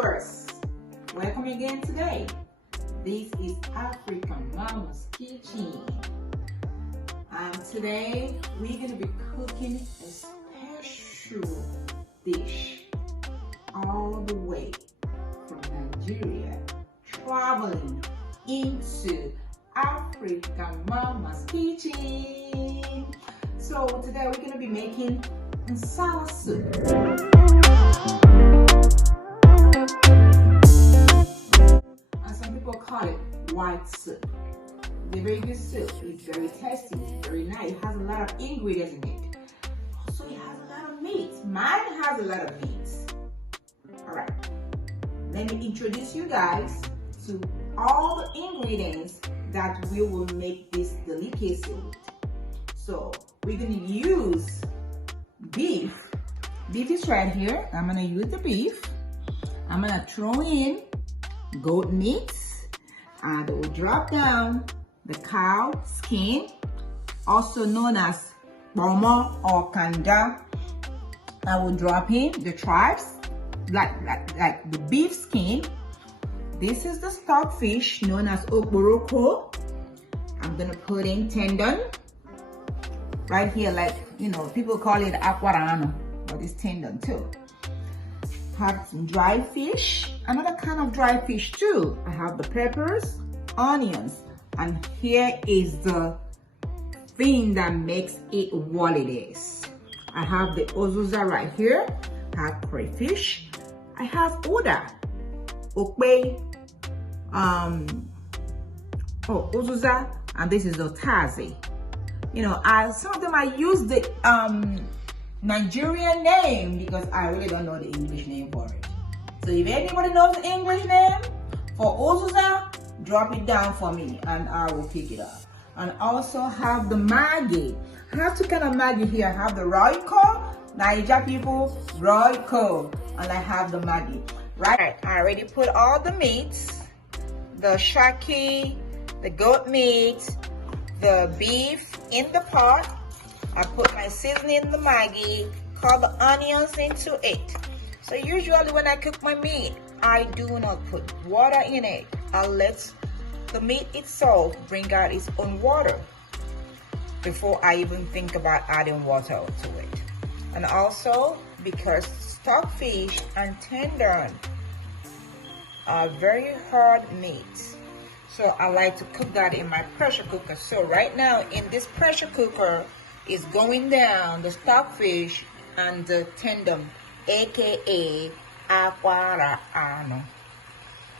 viewers, welcome again today. This is African Mama's Kitchen. Today we're going to be cooking a special dish all the way from Nigeria, traveling into African Mama's Kitchen. So today we're going to be making Nsala Soup. And some people call it white soup. It's a very good soup. It's very tasty. It's very nice. It has a lot of ingredients in it. Also, it has a lot of meat. Mine has a lot of meat. Alright. Let me introduce you guys to all the ingredients that we will make this delicacy with. So, we're going to use beef. Beef is right here. I'm going to use the beef. I'm going to throw in goat meat, and we'll drop down the cow skin, also known as bomo or kanda. I will drop in the tribes, like the beef skin. This is the stockfish known as okporoko. I'm gonna put in tendon right here, like people call it aquarano, but it's tendon too. Have some dried fish, another kind of dried fish too. I have the peppers, onions, and here is the thing that makes it what it is. I have the ozuza right here. I have crayfish. I have uda, okpe, ozuza, and this is otazi. Some of them I use the Nigerian name because I really don't know the English name for it. So if anybody knows the English name for ozuza, drop it down for me and I will pick it up. And also have the Maggi. I have two kind of Maggi here. I have the Royco, Niger people, Royco, and I have the Maggi. Right, I already put all the meats, the shaki, the goat meat, the beef in the pot. I put my seasoning, the Maggi, cut the onions into it. So usually when I cook my meat, I do not put water in it. I let the meat itself bring out its own water before I even think about adding water to it. And also because stockfish and tendon are very hard meat, so I like to cook that in my pressure cooker. So right now in this pressure cooker is going down the stockfish and the tendon, aka aquarano.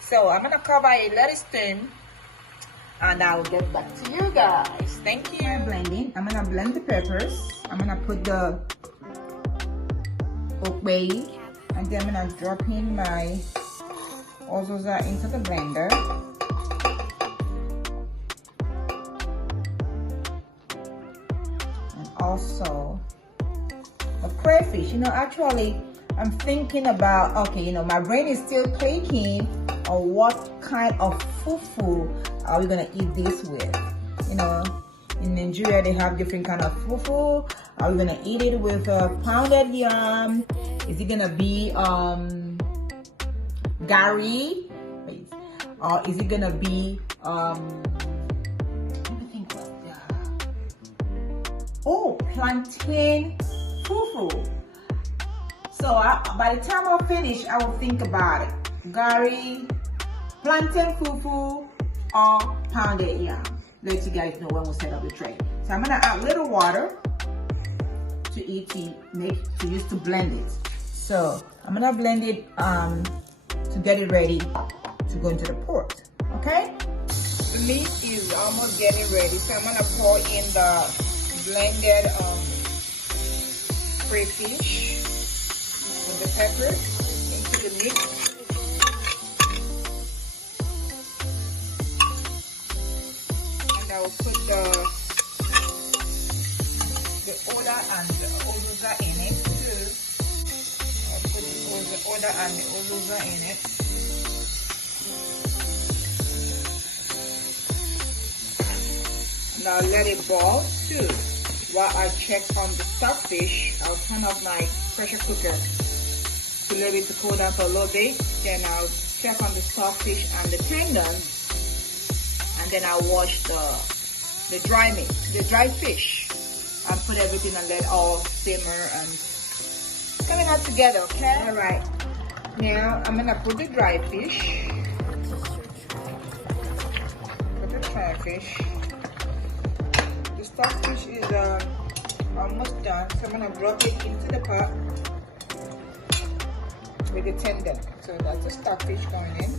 So I'm gonna cover it, let it steam, and I'll get back to you guys. Thank you. Blending. I'm gonna blend the peppers. I'm gonna put the okpe, and then I'm gonna drop in my ozuza into the blender. And also the crayfish. Actually I'm thinking about, okay, my brain is still clicking on what kind of fufu are we gonna eat this with. In Nigeria they have different kind of fufu. Are we gonna eat it with pounded yam? Is it gonna be gari, or is it gonna be let me think what plantain fufu? So by the time I finish, I will think about it. Gari, plantain fufu, or pounded yam. Let you guys know when we'll set up the tray. So I'm gonna add a little water to use to blend it. So I'm gonna blend it to get it ready to go into the pot. Okay? The meat is almost getting ready, so I'm gonna pour in the blended crayfish with the pepper into the mix. And I will put the oda and the ozuza in it too. I'll put the oda and the ozuza in it. Now let it boil too. While I check on the stockfish, I'll turn off my pressure cooker. to leave it to cool down for a little bit. Then I'll check on the stockfish and the tendon, and then I'll wash the dry meat, the dry fish, and put everything and let all simmer and coming out together. Okay. All right. Now I'm gonna put the dry fish. Put the dry fish. The stockfish is almost done, so I'm gonna drop it into the pot with the tendon. So that's the stockfish going in.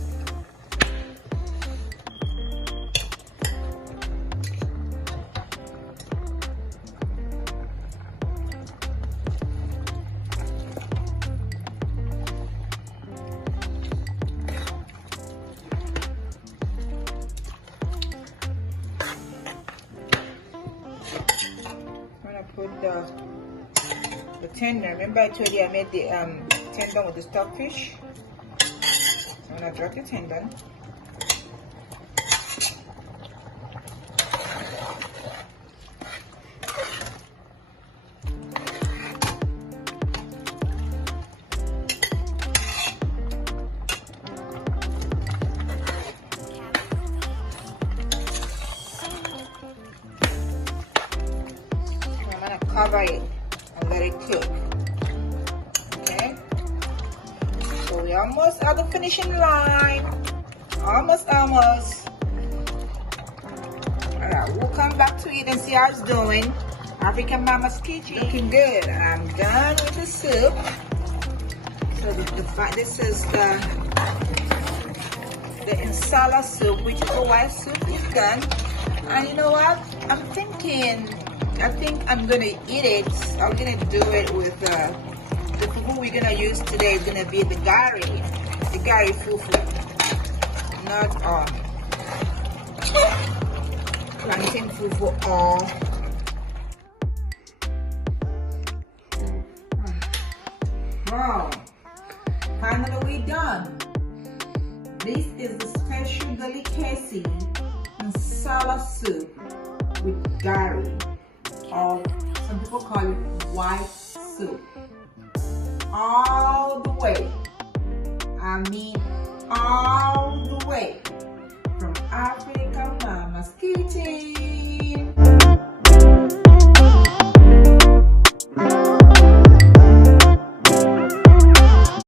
Put the tendon. Remember I told you I made the tendon with the stockfish? I'm gonna drop the tendon. Cover it and let it cook. Okay, so we're almost at the finishing line. Almost. Alright, we'll come back to it and see how it's doing. African Mama's Kitchen, looking good. I'm done with the soup. So this is the Nsala Soup, which is a white soup, is done. And you know what? I think I'm gonna eat it. I'm gonna do it with the fufu we're gonna use today is gonna be the gari fufu, not plantain fufu or wow. Finally we're done. This is the special delicacy Nsala Soup with gari, or some people call it white soup.